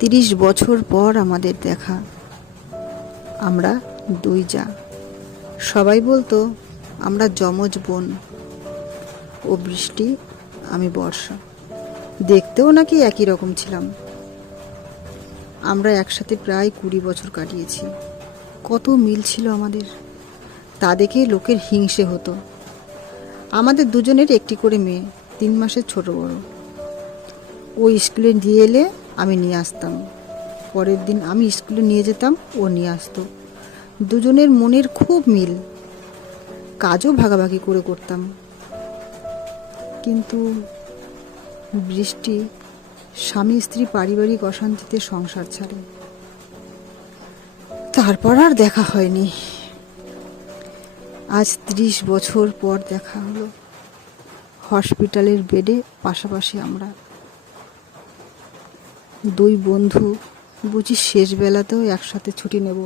30 বছর পর আমাদের দেখা। আমরা দুই যা। সবাই বলতো আমরা যমজ বোন। ও বৃষ্টি, আমি বর্ষা। দেখতেও নাকি একই রকম ছিলাম। আমরা একসাথে প্রায় 20 বছর কাটিয়েছি। কত মিল ছিল আমাদের, তা দেখে লোকের হিংসে হতো। আমাদের দুজনের একটি করে মেয়ে, 3 মাসের ছোট বড়। ও স্কুলে দিয়ে এলে আমি নিয়ে আসতাম, পরের দিন আমি স্কুলে নিয়ে যেতাম, ও নিয়ে আসতো। দুজনের মনের খুব মিল, কাজও ভাগাভাগি করে করতাম। কিন্তু বৃষ্টি স্বামী স্ত্রী পারিবারিক অশান্তিতে সংসার ছাড়ে। তারপর আর দেখা হয়নি। আজ 30 বছর পর দেখা হলো। হসপিটালের বেডে পাশাপাশি আমরা দুই বন্ধু, বুঝি শেষ বেলাতেও একসাথে ছুটি নেব।